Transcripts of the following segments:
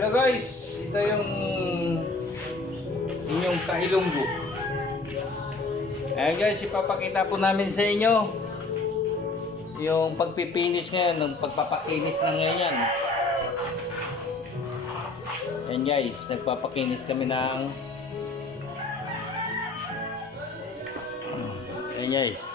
Hello guys, ito yung inyong kailunggo. Ayan guys, ipapakita po namin sa inyo yung pagpipinis ngayon, ng pagpapakinis ng ngayon. Ayan guys, nagpapakinis kami ng ayan guys.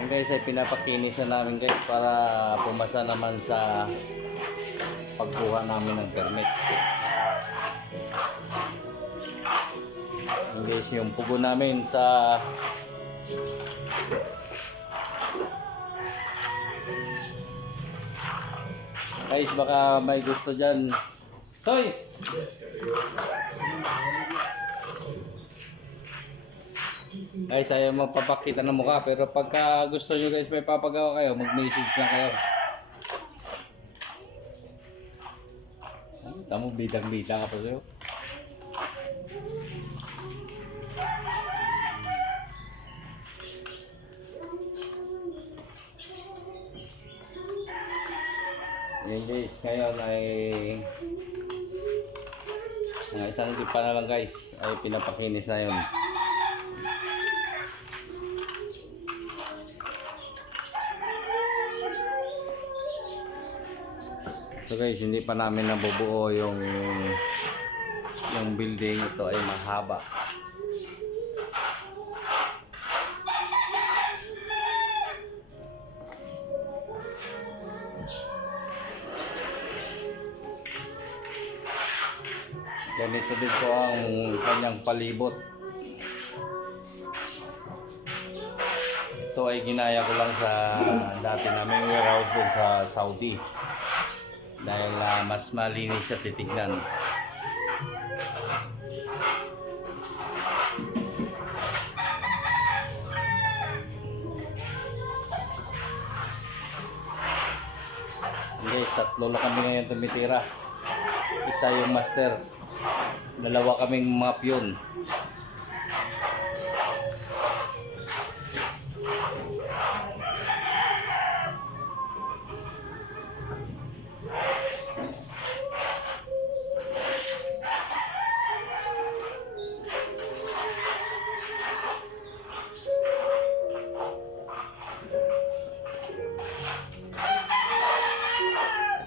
Ayan guys, ay pinapakinis na namin guys para pumasa naman sa pagkuha namin ng permit. Ayan guys, yung pugo namin sa guys, baka may gusto dyan. Soy! Guys, ayaw magpapakita ng mukha, pero pagka gusto nyo guys may papagawa kayo, mag-message lang kayo. Tamo, bidang-bida ka pa sa'yo. Yan guys, ngayon ay mga isang tipa na lang guys ay pinapakinis na yun. So guys, hindi pa namin nabubuo yung building. Ito ay mahaba. Ganito din po ang kanyang palibot. Ito ay ginaya ko lang sa dati naming warehouse dun sa Saudi. Dahil mas malinis siya titignan. Guys, tatlo lang kami ngayon tumitira. Isa yung master. Dalawa kaming mga piyon.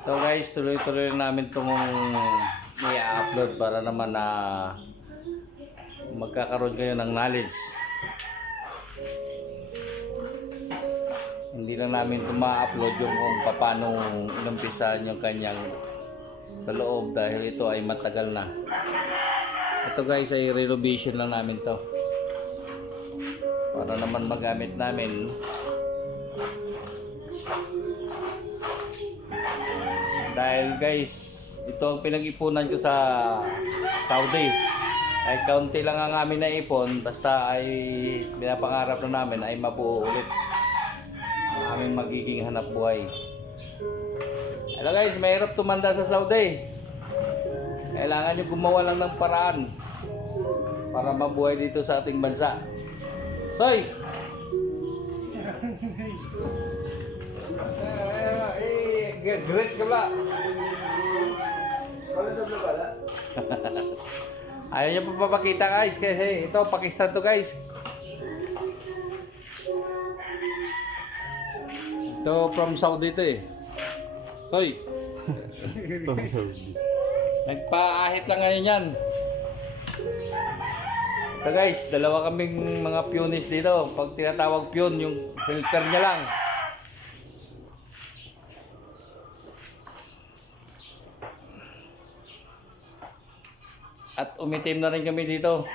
So guys, tuloy-tuloy namin itong i-upload para naman na magkakaroon kayo ng knowledge. Hindi lang namin ito ma-upload yung kung paano inumpisahan yung kanyang sa loob dahil ito ay matagal na. Ito guys ay renovation lang namin to para naman magamit namin. Dahil guys, ito ang pinag-ipunan ko sa Saudi. Ay kaunti lang ang amin na ipon, basta ay pinapangarap na namin ay mabuo ulit ang aming magiging hanap buhay. Hello guys, mahirap tumanda sa Saudi. Kailangan nyo gumawa lang ng paraan para mabuhay dito sa ating bansa. Soy! Grits ka ba? Ayaw niya pa papakita guys kasi ito Pakistan to guys. Ito from Saudi to eh. Soy. Nagpaahit lang ngayon yan. Ito guys, dalawa kaming mga pionis dito. Pag tinatawag pion, yung filter niya lang. At umitim na rin kami dito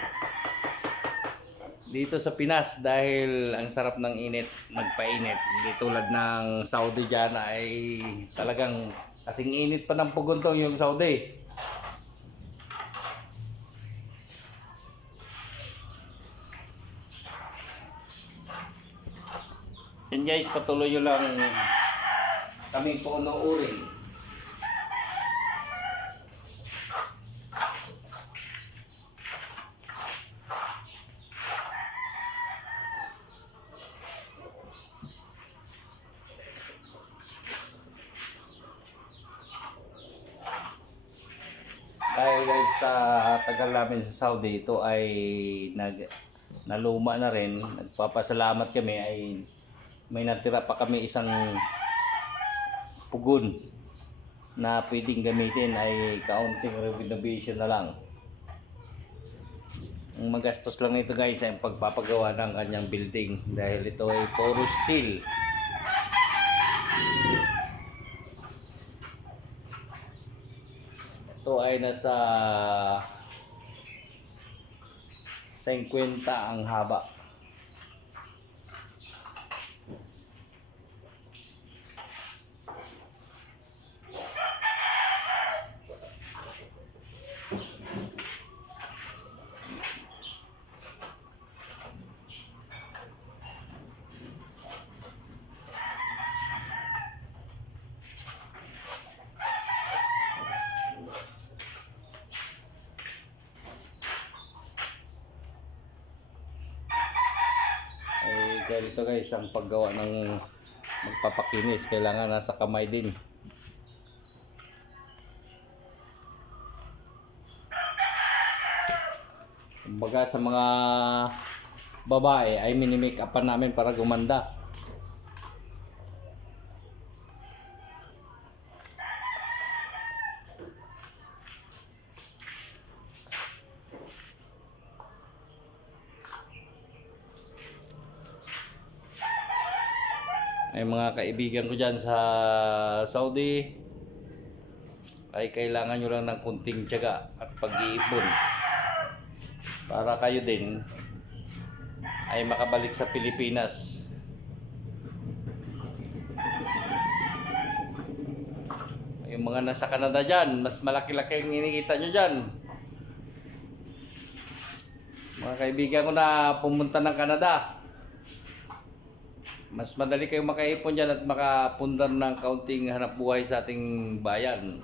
sa Pinas dahil ang sarap ng init, magpainit. Hindi tulad ng Saudi dyan ay talagang kasing init pa ng puguntong yung Saudi. Yan guys, patuloy nyo lang kami puno-uring. Dahil guys sa tagal namin sa Saudi, ito ay naluma na rin. Nagpapasalamat kami ay may natira pa kami isang pugon na pwedeng gamitin, ay kaunting renovation na lang. Ang magastos lang ito guys ay pagpapagawa ng kanyang building dahil ito ay puro steel. Ito ay nasa 50 ang haba. Ganito guys, ang paggawa ng magpapakinis kailangan nasa kamay din. Kumbaga sa mga babae ay mini-make upan namin para gumanda. Ay mga kaibigan ko dyan sa Saudi, ay kailangan nyo lang ng kunting tiyaga at pag-iipon para kayo din ay makabalik sa Pilipinas. Yung mga nasa Canada dyan, mas malaki-laki ang inikita nyo dyan. Mga kaibigan ko na pumunta ng Canada, mas madali kayong makaipon dyan at makapundar ng kaunting hanap buhay sa ating bayan.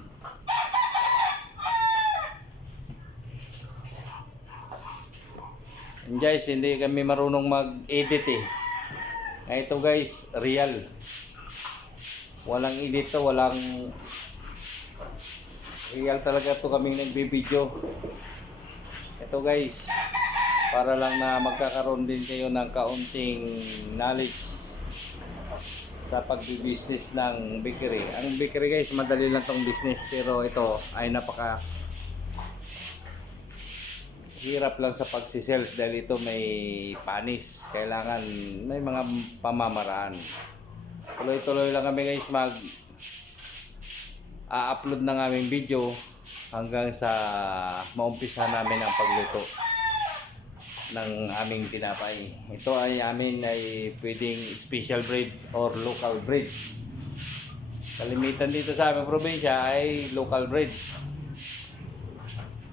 And guys, hindi kami marunong mag-edit eh. Ito guys, real. Walang edit to, walang real talaga to kaming nagbibideo. Ito guys, para lang na magkakaroon din kayo ng kaunting knowledge sa pagbi-business ng bakery. Ang bakery guys, madali lang tong business, pero ito ay napaka hirap lang sa pagsisales dahil ito may panis. Kailangan may mga pamamaraan. Tuloy-tuloy lang kami guys upload ng aming video hanggang sa maumpisa namin ang pagluto ng aming tinapay. Ito ay amin ay pwedeng special breed or local breed. Kalimitan dito sa aming probinsya ay local breed.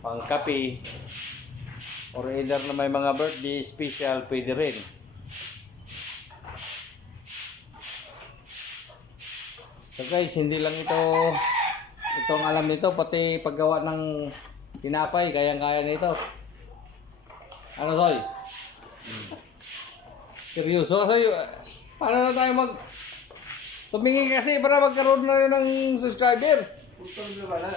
Pang kape or either na may mga birthday special pwede rin. So guys, hindi lang itong alam nito, pati paggawa ng tinapay kayang-kaya nito. Ano Soy? Seryoso Soy? Paano na tayo tumingin kasi para magkaroon na rin ng subscriber? Putang na wala.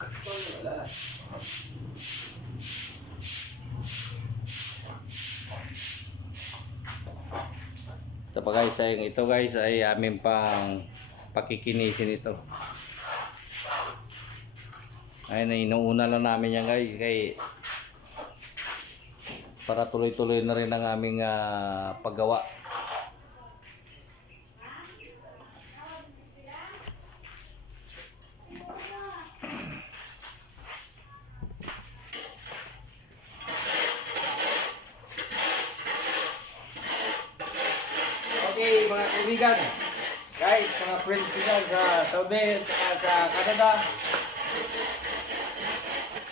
Putang na wala. Ito guys ay aming pang pakikinisin ito. Ay inuuna lang namin yan guys para tuloy-tuloy na rin ang aming paggawa. Okay mga kaibigan, guys, mga friends ko dyan sa Saudi at sa Canada,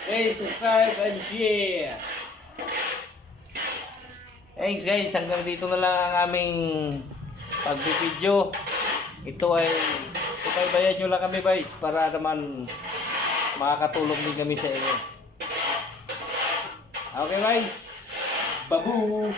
please subscribe and share. Thanks guys, hanggang dito na lang ang aming pagbibideo. Ito ay bayad nyo lang kami guys para naman makakatulong din kami sa inyo. Okay guys, babu!